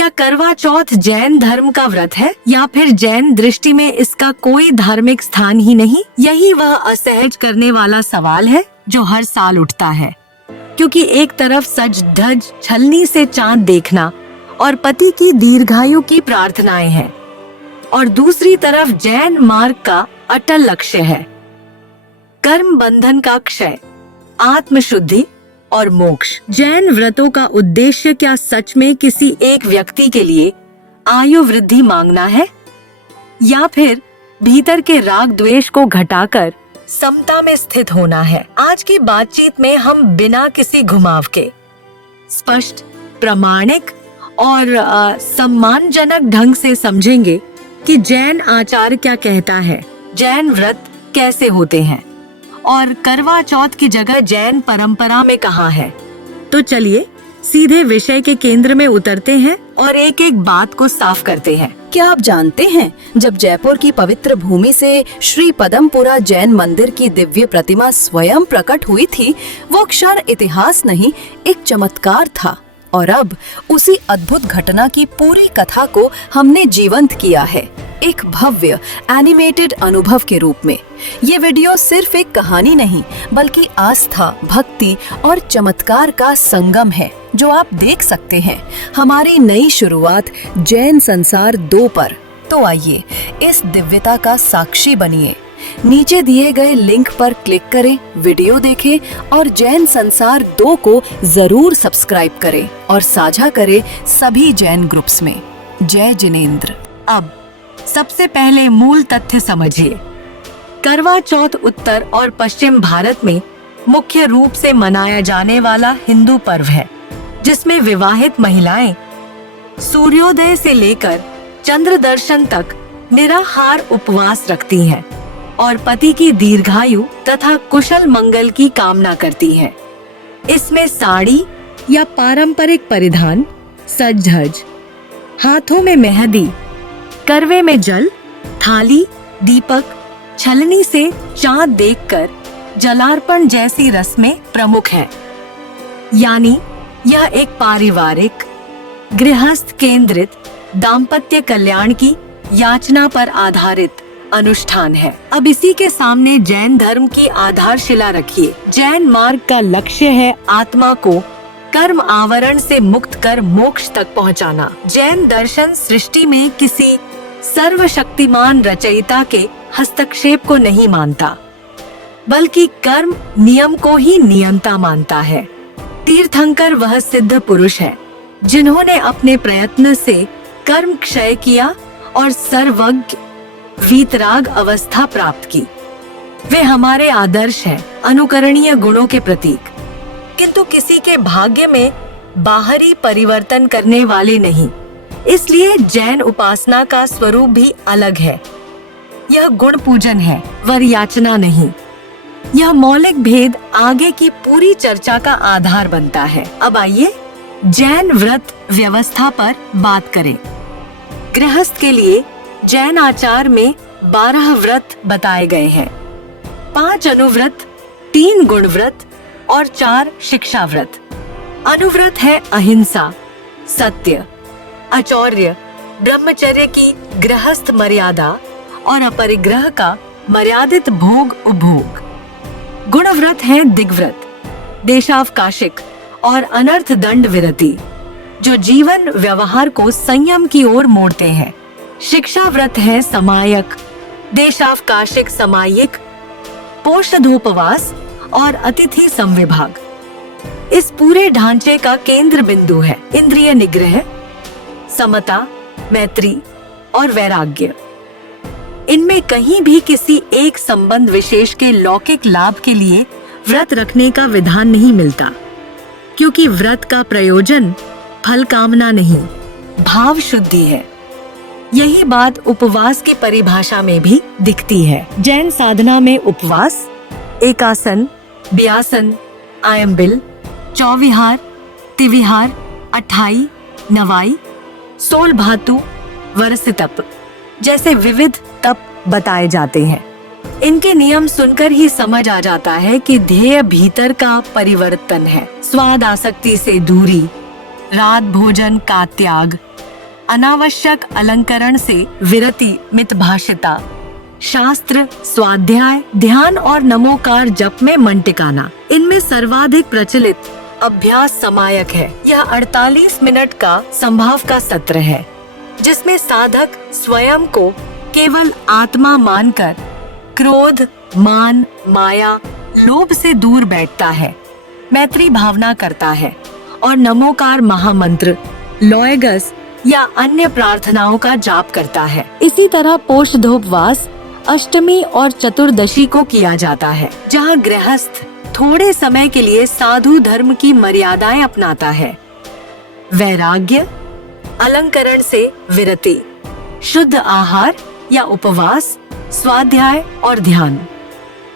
क्या करवा चौथ जैन धर्म का व्रत है या फिर जैन दृष्टि में इसका कोई धार्मिक स्थान ही नहीं? यही वह असहज करने वाला सवाल है जो हर साल उठता है, क्योंकि एक तरफ सज धज छलनी से चांद देखना और पति की दीर्घायु की प्रार्थनाएं हैं और दूसरी तरफ जैन मार्ग का अटल लक्ष्य है कर्म बंधन का क्षय, आत्मशुद्धि और मोक्ष। जैन व्रतों का उद्देश्य क्या सच में किसी एक व्यक्ति के लिए आयु वृद्धि मांगना है या फिर भीतर के राग द्वेष को घटाकर समता में स्थित होना है? आज की बातचीत में हम बिना किसी घुमाव के स्पष्ट, प्रामाणिक और सम्मानजनक ढंग से समझेंगे कि जैन आचार क्या कहता है, जैन व्रत कैसे होते हैं और करवा चौथ की जगह जैन परंपरा में कहाँ है। तो चलिए सीधे विषय के केंद्र में उतरते हैं और एक एक बात को साफ करते हैं। क्या आप जानते हैं, जब जयपुर की पवित्र भूमि से श्री पदमपुरा जैन मंदिर की दिव्य प्रतिमा स्वयं प्रकट हुई थी, वो क्षण इतिहास नहीं, एक चमत्कार था। और अब उसी अद्भुत घटना की पूरी कथा को हमने जीवंत किया है, एक भव्य एनिमेटेड अनुभव के रूप में। ये वीडियो सिर्फ एक कहानी नहीं, बल्कि आस्था, भक्ति और चमत्कार का संगम है, जो आप देख सकते हैं हमारी नई शुरुआत जैन संसार 2 पर। तो आइए इस दिव्यता का साक्षी बनिए। नीचे दिए गए लिंक पर क्लिक करें, वीडियो देखें और जैन संसार 2 को जरूर सब्सक्राइब करें और साझा करें सभी जैन ग्रुप्स में। जय जिनेंद्र। अब सबसे पहले मूल तथ्य समझिए। करवा चौथ उत्तर और पश्चिम भारत में मुख्य रूप से मनाया जाने वाला हिंदू पर्व है, जिसमें विवाहित महिलाएं सूर्योदय से लेकर चंद्र दर्शन तक निराहार उपवास रखती हैं और पति की दीर्घायु तथा कुशल मंगल की कामना करती हैं। इसमें साड़ी या पारंपरिक परिधान, सज धज, हाथों में मेहंदी, करवे में जल, थाली, दीपक, छलनी से चांद देखकर जलार्पण जैसी रस्में प्रमुख हैं। यानी यह एक पारिवारिक, गृहस्थ केंद्रित दाम्पत्य कल्याण की याचना पर आधारित अनुष्ठान है। अब इसी के सामने जैन धर्म की आधारशिला रखिए। जैन मार्ग का लक्ष्य है आत्मा को कर्म आवरण से मुक्त कर मोक्ष तक पहुंचाना। जैन दर्शन सृष्टि में किसी सर्वशक्तिमान रचयिता के हस्तक्षेप को नहीं मानता, बल्कि कर्म नियम को ही नियंता मानता है। तीर्थंकर वह सिद्ध पुरुष है जिन्होंने अपने प्रयत्न से कर्म क्षय किया और सर्वज्ञ वीतराग अवस्था प्राप्त की। वे हमारे आदर्श हैं, अनुकरणीय गुणों के प्रतीक, किंतु किसी के भाग्य में बाहरी परिवर्तन करने वाले नहीं। इसलिए जैन उपासना का स्वरूप भी अलग है। यह गुण पूजन है, वर याचना नहीं। यह मौलिक भेद आगे की पूरी चर्चा का आधार बनता है। अब आइए जैन व्रत व्यवस्था पर बात करें। गृहस्थ के लिए जैन आचार में 12 व्रत बताए गए हैं। 5 अनुव्रत, 3 गुण व्रत और 4 शिक्षा व्रत। अनुव्रत है अहिंसा, सत्य, अचौर्य, ब्रह्मचर्य की गृहस्थ मर्यादा और अपरिग्रह का मर्यादित भोग उपभोग। गुणव्रत है दिग्व्रत, देशावकाशिक और अनर्थ दंड विरति, जो जीवन व्यवहार को संयम की ओर मोड़ते हैं। शिक्षा व्रत है समायक, देशावकाशिक समायिक, पोषधोपवास और अतिथि संविभाग। इस पूरे ढांचे का केंद्र बिंदु है इंद्रिय निग्रह, समता, मैत्री और वैराग्य। इनमें कहीं भी किसी एक संबंध विशेष के लौकिक लाभ के लिए व्रत रखने का विधान नहीं मिलता, क्योंकि व्रत का प्रयोजन फल कामना नहीं, भाव शुद्धि है। यही बात उपवास की परिभाषा में भी दिखती है। जैन साधना में उपवास, एकासन, ब्यासन, आयम्बिल, चौविहार, तिविहार, अठाई, नवाई, सोल भातु, वर्षितप जैसे विविध तप बताए जाते हैं। इनके नियम सुनकर ही समझ आ जाता है कि ध्येय भीतर का परिवर्तन है। स्वाद आसक्ति से दूरी, रात भोजन का त्याग, अनावश्यक अलंकरण से विरति, मितभाषिता, शास्त्र, स्वाध्याय, ध्यान और नमोकार जप में मन टिकाना। इनमें सर्वाधिक प्रचलित अभ्यास समायक है। यह 48 मिनट का संभाव का सत्र है, जिसमें साधक स्वयं को केवल आत्मा मानकर क्रोध, मान, माया, लोभ से दूर बैठता है, मैत्री भावना करता है और नमोकार महामंत्र, लॉयगस या अन्य प्रार्थनाओं का जाप करता है। इसी तरह पोषधोपवास अष्टमी और चतुर्दशी को किया जाता है, जहाँ गृहस्थ थोड़े समय के लिए साधु धर्म की मर्यादाएं अपनाता है। वैराग्य, अलंकरण से विरति, शुद्ध आहार या उपवास, स्वाध्याय और ध्यान।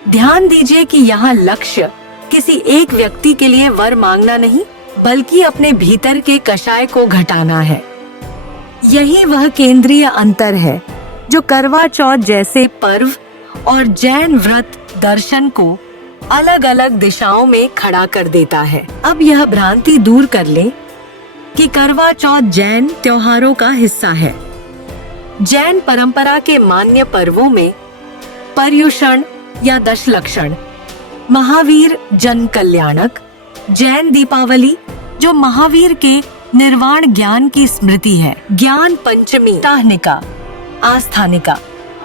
ध्यान दीजिए कि यहाँ लक्ष्य किसी एक व्यक्ति के लिए वर मांगना नहीं, बल्कि अपने भीतर के कषाय को घटाना है। यही वह केंद्रीय अंतर है जो करवा चौथ जैसे पर्व और जैन व्रत दर्शन को अलग अलग दिशाओं में खड़ा कर देता है। अब यह भ्रांति दूर कर ले कि करवा चौथ जैन त्योहारों का हिस्सा है। जैन परंपरा के मान्य पर्वों में पर्युषण या दशलक्षण, महावीर जन कल्याणक, जैन दीपावली जो महावीर के निर्वाण ज्ञान की स्मृति है, ज्ञान पंचमी, ताहनिका, आस्थानिका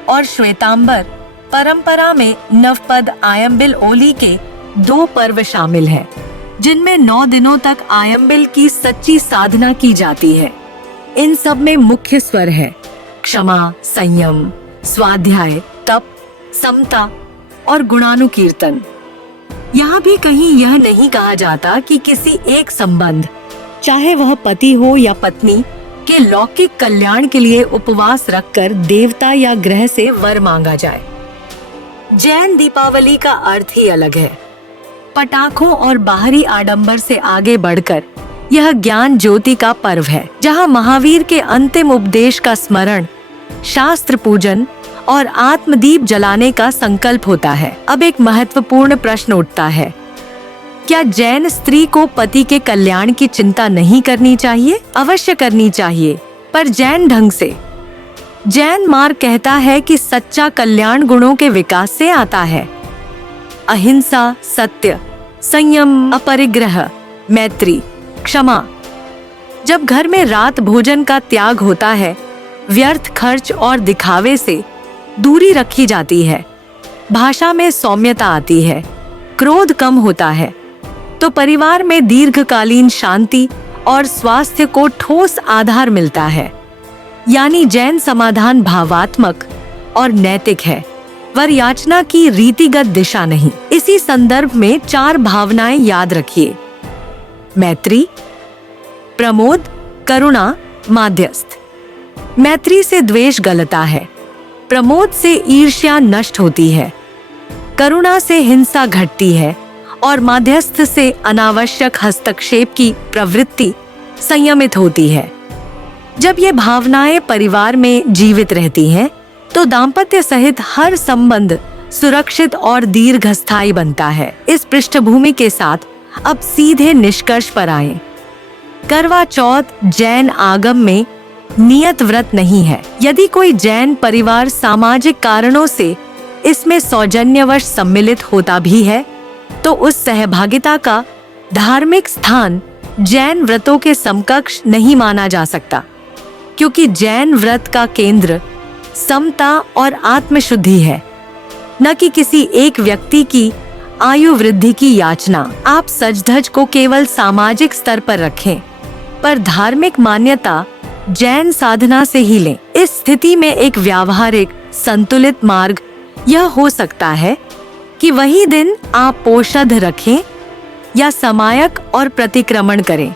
और श्वेतांबर परंपरा में नवपद आयम्बिल ओली के 2 पर्व शामिल हैं, जिनमें 9 दिनों तक आयम्बिल की सच्ची साधना की जाती है। इन सब में मुख्य स्वर है क्षमा, संयम, स्वाध्याय, तप, समता और गुणानुकीर्तन। यहाँ भी कहीं यह नहीं कहा जाता कि किसी एक संबंध, चाहे वह पति हो या पत्नी, के लौकिक कल्याण के लिए उपवास रखकर देवता या ग्रह से वर मांगा जाए। जैन दीपावली का अर्थ ही अलग है। पटाखों और बाहरी आडंबर से आगे बढ़कर यह ज्ञान ज्योति का पर्व है, जहाँ महावीर के अंतिम उपदेश का स्मरण, शास्त्र पूजन और आत्मदीप जलाने का संकल्प होता है। अब एक महत्वपूर्ण प्रश्न उठता है, क्या जैन स्त्री को पति के कल्याण की चिंता नहीं करनी चाहिए? अवश्य करनी चाहिए, पर जैन ढंग से। जैन मार्ग कहता है कि सच्चा कल्याण गुणों के विकास से आता है। अहिंसा, सत्य, संयम, अपरिग्रह, मैत्री, क्षमा। जब घर में रात भोजन का त्याग होता है, व्यर्थ खर्च और दिखावे से दूरी रखी जाती है, भाषा में सौम्यता आती है, क्रोध कम होता है, तो परिवार में दीर्घकालीन शांति और स्वास्थ्य को ठोस आधार मिलता है। यानी जैन समाधान भावात्मक और नैतिक है, वर याचना की रीतिगत दिशा नहीं। इसी संदर्भ में 4 भावनाएं याद रखिए: मैत्री, प्रमोद, करुणा, माध्यस्थ। मैत्री से द्वेष गलता है, प्रमोद से ईर्ष्या नष्ट होती है, करुणा से हिंसा घटती है और माध्यस्थ से अनावश्यक हस्तक्षेप की प्रवृत्ति संयमित होती है। जब ये भावनाएं परिवार में जीवित रहती हैं, तो दाम्पत्य सहित हर संबंध सुरक्षित और दीर्घस्थायी बनता है। इस पृष्ठभूमि के साथ अब सीधे निष्कर्ष पर आएं। करवा चौथ जैन आगम में नियत व्रत नहीं है। यदि कोई जैन परिवार सामाजिक कारणों से इसमें सौजन्यवश सम्मिलित होता भी है, तो उस सहभागिता का धार्मिक स्थान जैन व्रतों के समकक्ष नहीं माना जा सकता, क्योंकि जैन व्रत का केंद्र समता और आत्मशुद्धि है, न कि किसी एक व्यक्ति की आयु वृद्धि की याचना। आप सजधज को केवल सामाजिक स्तर पर रखें, पर धार्मिक मान्यता जैन साधना से ही लें। इस स्थिति में एक व्यावहारिक संतुलित मार्ग यह हो सकता है कि वही दिन आप पोषध रखें या समायक और प्रतिक्रमण करें,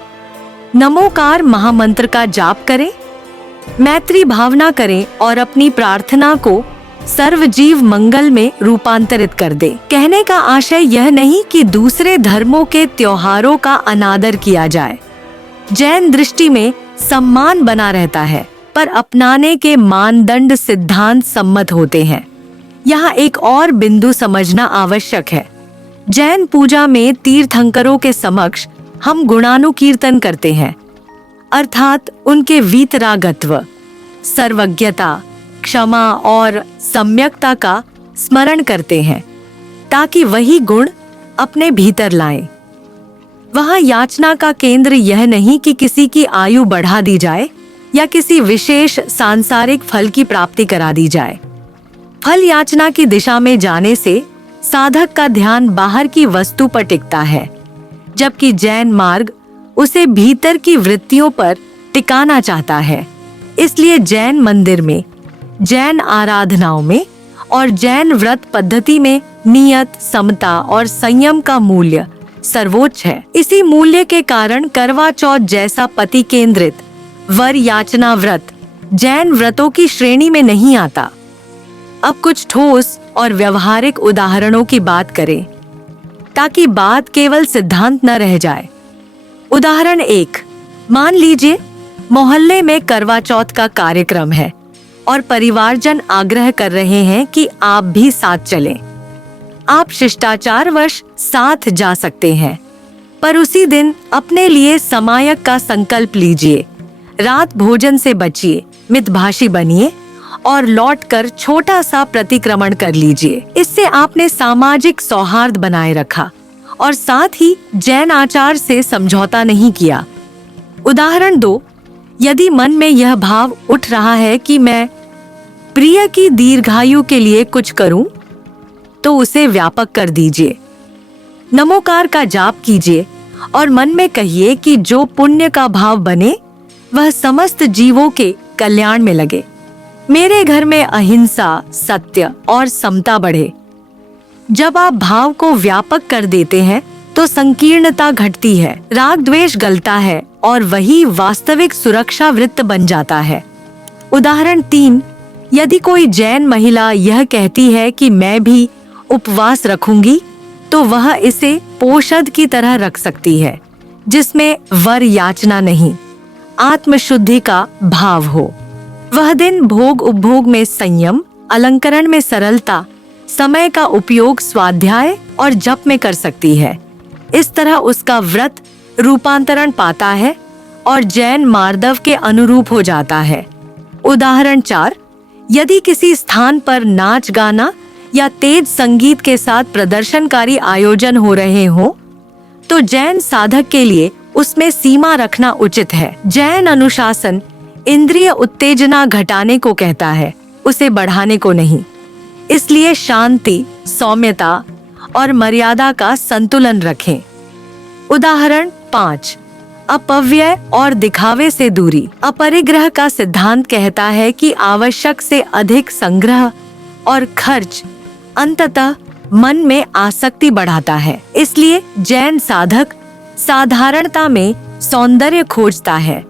नमोकार महामंत्र का जाप करें, मैत्री भावना करें और अपनी प्रार्थना को सर्वजीव मंगल में रूपांतरित कर दे। कहने का आशय यह नहीं कि दूसरे धर्मों के त्योहारों का अनादर किया जाए। जैन दृष्टि में सम्मान बना रहता है, पर अपनाने के मानदंड सिद्धांत सम्मत होते हैं। यहाँ एक और बिंदु समझना आवश्यक है। जैन पूजा में तीर्थंकरों के समक्ष हम गुणानुकीर्तन करते हैं, अर्थात उनके वीतरागत्व, सर्वज्ञता, क्षमा और सम्यकता का स्मरण करते हैं ताकि वही गुण अपने भीतर लाएं। वहां याचना का केंद्र यह नहीं कि किसी की आयु बढ़ा दी जाए या किसी विशेष सांसारिक फल की प्राप्ति करा दी जाए। फल याचना की दिशा में जाने से साधक का ध्यान बाहर की वस्तु पर टिकता है, जबकि जैन मार्ग उसे भीतर की वृत्तियों पर टिकाना चाहता है। इसलिए जैन मंदिर में, जैन आराधनाओं में और जैन व्रत पद्धति में नियत, समता और संयम का मूल्य सर्वोच्च है। इसी मूल्य के कारण करवा चौथ जैसा पति केंद्रित वर याचना व्रत जैन व्रतों की श्रेणी में नहीं आता। अब कुछ ठोस और व्यवहारिक उदाहरणों की बात करें ताकि बात केवल सिद्धांत न रह जाए। उदाहरण 1, मान लीजिए मोहल्ले में करवा चौथ का कार्यक्रम है और परिवारजन आग्रह कर रहे हैं कि आप भी साथ चलें। आप शिष्टाचारवश साथ जा सकते हैं, पर उसी दिन अपने लिए समायक का संकल्प लीजिए। रात भोजन से बचिए, मितभाषी बनिए और लौटकर छोटा सा प्रतिक्रमण कर लीजिए। इससे आपने सामाजिक सौहार्द बनाए रखा और साथ ही जैन आचार से समझौता नहीं किया। उदाहरण 2, यदि मन में यह भाव उठ रहा है कि मैं प्रिय की दीर्घायु के लिए कुछ करूं, तो उसे व्यापक कर दीजिए। नमोकार का जाप कीजिए और मन में कहिए कि जो पुण्य का भाव बने वह समस्त जीवों के कल्याण में लगे। मेरे घर में अहिंसा, सत्य और समता बढ़े। जब आप भाव को व्यापक कर देते हैं तो संकीर्णता घटती है, राग द्वेष गलता है और वही वास्तविक सुरक्षा वृत्त बन जाता है। उदाहरण 3, यदि कोई जैन महिला यह कहती है कि मैं भी उपवास रखूंगी, तो वह इसे पोषद की तरह रख सकती है, जिसमें वर याचना नहीं, आत्मशुद्धि का भाव हो। वह दिन भोग उपभोग में संयम, अलंकरण में सरलता, समय का उपयोग स्वाध्याय और जप में कर सकती है। इस तरह उसका व्रत रूपांतरण पाता है और जैन मार्दव के अनुरूप हो जाता है। उदाहरण 4, यदि किसी स्थान पर नाच गाना या तेज संगीत के साथ प्रदर्शनकारी आयोजन हो रहे हो, तो जैन साधक के लिए उसमें सीमा रखना उचित है। जैन अनुशासन इंद्रिय उत्तेजना घटाने को कहता है, उसे बढ़ाने को नहीं। इसलिए शांति, सौम्यता और मर्यादा का संतुलन रखें। उदाहरण 5, अपव्यय और दिखावे से दूरी। अपरिग्रह का सिद्धांत कहता है कि आवश्यक से अधिक संग्रह और खर्च अंततः मन में आसक्ति बढ़ाता है। इसलिए जैन साधक साधारणता में सौंदर्य खोजता है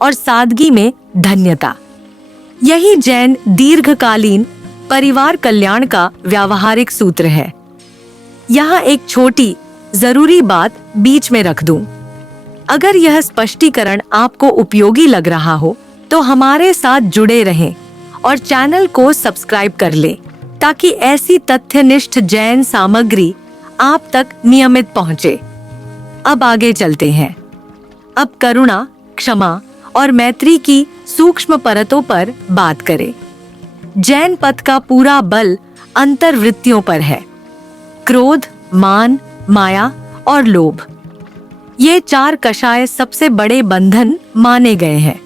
और सादगी में धन्यता। यही जैन दीर्घकालीन परिवार कल्याण का व्यावहारिक सूत्र है। यहाँ एक छोटी जरूरी बात बीच में रख दूं। अगर यह स्पष्टीकरण आपको उपयोगी लग रहा हो तो हमारे साथ जुड़े रहें और चैनल को सब्सक्राइब कर लें ताकि ऐसी तथ्यनिष्ठ जैन सामग्री आप तक नियमित पहुंचे। अब आगे चलते हैं। अब करुणा, क्षमा और मैत्री की सूक्ष्म परतों पर बात करें। जैन पथ का पूरा बल अंतर्वृत्तियों पर है। क्रोध, मान, माया और लोभ, ये 4 कषाय सबसे बड़े बंधन माने गए हैं।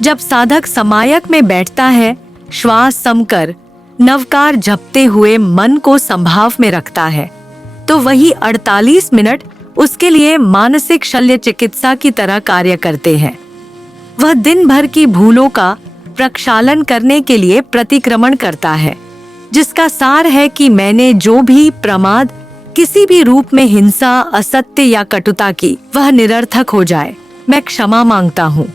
जब साधक समायक में बैठता है, श्वास समकर नवकार झपते हुए मन को संभाव में रखता है, तो वही 48 मिनट उसके लिए मानसिक शल्य चिकित्सा की तरह कार्य करते हैं। वह दिन भर की भूलों का प्रक्षालन करने के लिए प्रतिक्रमण करता है, जिसका सार है कि मैंने जो भी प्रमाद, किसी भी रूप में हिंसा, असत्य या कटुता की, वह निरर्थक हो जाए। मैं क्षमा मांगता हूँ।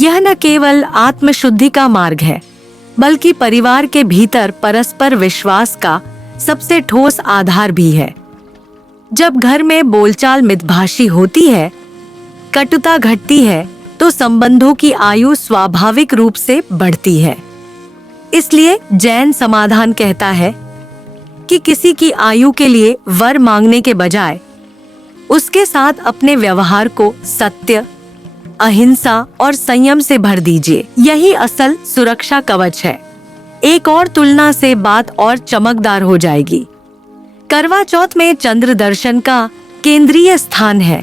यह न केवल आत्मशुद्धि का मार्ग है, बल्कि परिवार के भीतर परस्पर विश्वास का सबसे ठोस आधार भी है। जब घर में बोलचाल मितभाषी होती है, कटुता घटती है, तो संबंधों की आयु स्वाभाविक रूप से बढ़ती है। इसलिए जैन समाधान कहता है कि किसी की आयु के लिए वर मांगने के बजाय उसके साथ अपने व्यवहार को सत्य, अहिंसा और संयम से भर दीजिए। यही असल सुरक्षा कवच है। एक और तुलना से बात और चमकदार हो जाएगी। करवा चौथ में चंद्र दर्शन का केंद्रीय स्थान है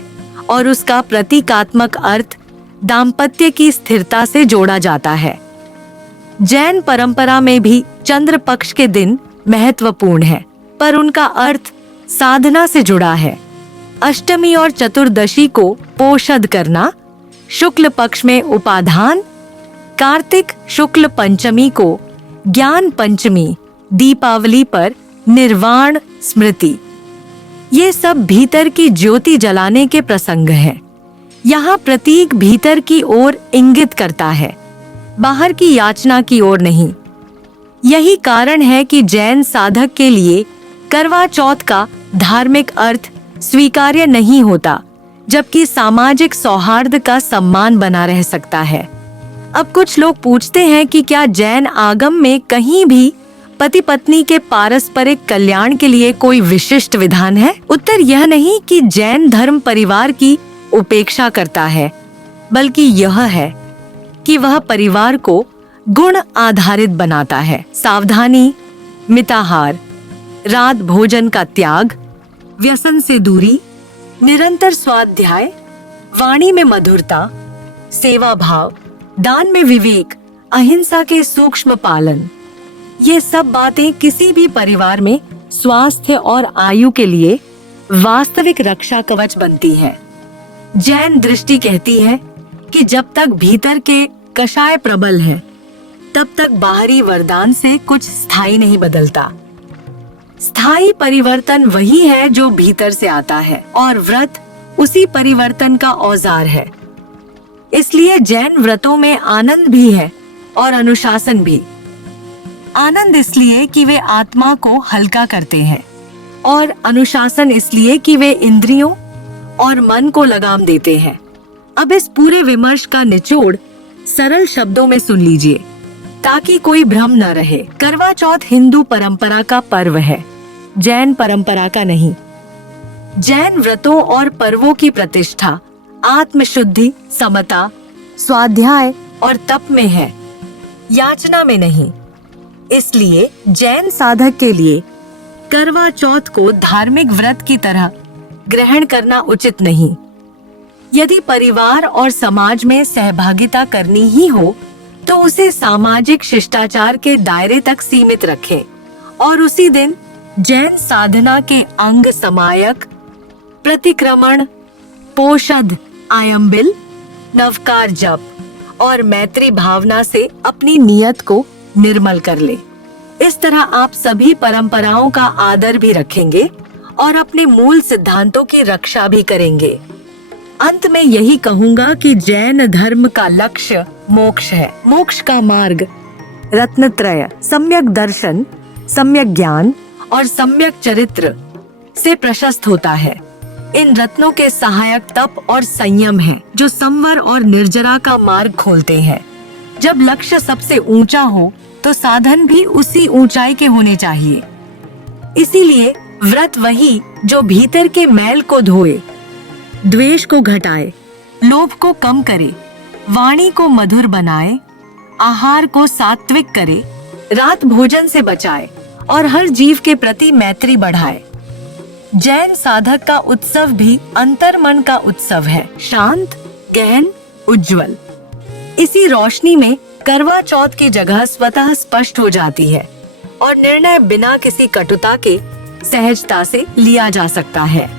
और उसका प्रतीकात्मक अर्थ दाम्पत्य की स्थिरता से जोड़ा जाता है। जैन परंपरा में भी चंद्र पक्ष के दिन महत्वपूर्ण है, पर उनका अर्थ साधना से जुड़ा है। अष्टमी और चतुर्दशी को पोषद करना, शुक्ल पक्ष में उपाधान, कार्तिक शुक्ल पंचमी को ज्ञान पंचमी, दीपावली पर निर्वाण स्मृति, ये सब भीतर की ज्योति जलाने के प्रसंग हैं। यहाँ प्रतीक भीतर की ओर इंगित करता है, बाहर की याचना की ओर नहीं। यही कारण है कि जैन साधक के लिए करवा चौथ का धार्मिक अर्थ स्वीकार्य नहीं होता, जबकि सामाजिक सौहार्द का सम्मान बना रह सकता है। अब कुछ लोग पूछते हैं कि क्या जैन आगम में कहीं भी पति पत्नी के पारस्परिक कल्याण के लिए कोई विशिष्ट विधान है? उत्तर यह नहीं कि जैन धर्म परिवार की उपेक्षा करता है, बल्कि यह है कि वह परिवार को गुण आधारित बनाता है। सावधानी, मिताहार, रात भोजन का त्याग, व्यसन से दूरी, निरंतर स्वाध्याय, वाणी में मधुरता, सेवा भाव, दान में विवेक, अहिंसा के सूक्ष्म पालन, ये सब बातें किसी भी परिवार में स्वास्थ्य और आयु के लिए वास्तविक रक्षा कवच बनती है। जैन दृष्टि कहती है कि जब तक भीतर के कषाय प्रबल है, तब तक बाहरी वरदान से कुछ स्थायी नहीं बदलता। स्थायी परिवर्तन वही है जो भीतर से आता है, और व्रत उसी परिवर्तन का औजार है। इसलिए जैन व्रतों में आनंद भी है और अनुशासन भी। आनंद इसलिए कि वे आत्मा को हल्का करते हैं, और अनुशासन इसलिए कि वे इंद्रियों और मन को लगाम देते हैं। अब इस पूरे विमर्श का निचोड़ सरल शब्दों में सुन लीजिए, ताकि कोई भ्रम न रहे। करवा चौथ हिंदू परंपरा का पर्व है, जैन परंपरा का नहीं। जैन व्रतों और पर्वों की प्रतिष्ठा आत्मशुद्धि, समता, स्वाध्याय और तप में है, याचना में नहीं। इसलिए जैन साधक के लिए करवा चौथ को धार्मिक व्रत की तरह ग्रहण करना उचित नहीं। यदि परिवार और समाज में सहभागिता करनी ही हो, तो उसे सामाजिक शिष्टाचार के दायरे तक सीमित रखें और उसी दिन जैन साधना के अंग समायक, प्रतिक्रमण, पोषद, आयम्बिल, नवकार जप और मैत्री भावना से अपनी नियत को निर्मल कर ले। इस तरह आप सभी परंपराओं का आदर भी रखेंगे और अपने मूल सिद्धांतों की रक्षा भी करेंगे। अंत में यही कहूंगा कि जैन धर्म का लक्ष्य मोक्ष है। मोक्ष का मार्ग रत्नत्रय, सम्यक दर्शन, सम्यक ज्ञान और सम्यक चरित्र से प्रशस्त होता है। इन रत्नों के सहायक तप और संयम हैं, जो संवर और निर्जरा का मार्ग खोलते हैं। जब लक्ष्य सबसे ऊंचा हो, तो साधन भी उसी ऊंचाई के होने चाहिए। इसीलिए व्रत वही जो भीतर के मैल को धोए, द्वेष को घटाए, लोभ को कम करे, वाणी को मधुर बनाए, आहार को सात्विक करे, रात भोजन से बचाए और हर जीव के प्रति मैत्री बढ़ाए। जैन साधक का उत्सव भी अंतर्मन का उत्सव है, शांत, गहन, उज्जवल। इसी रोशनी में करवा चौथ की जगह स्वतः स्पष्ट हो जाती है और निर्णय बिना किसी कटुता के सहजता से लिया जा सकता है।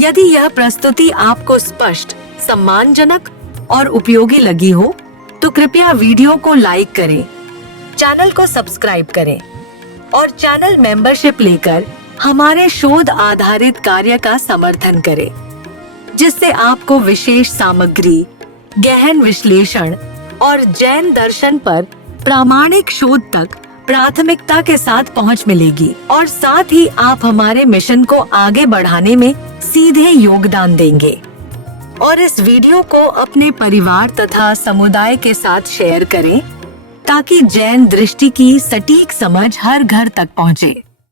यदि यह प्रस्तुति आपको स्पष्ट, सम्मानजनक और उपयोगी लगी हो, तो कृपया वीडियो को लाइक करें, चैनल को सब्सक्राइब करें और चैनल मेंबरशिप लेकर हमारे शोध आधारित कार्य का समर्थन करें, जिससे आपको विशेष सामग्री, गहन विश्लेषण और जैन दर्शन पर प्रामाणिक शोध तक प्राथमिकता के साथ पहुंच मिलेगी और साथ ही आप हमारे मिशन को आगे बढ़ाने में सीधे योगदान देंगे। और इस वीडियो को अपने परिवार तथा समुदाय के साथ शेयर करें, ताकि जैन दृष्टि की सटीक समझ हर घर तक पहुंचे।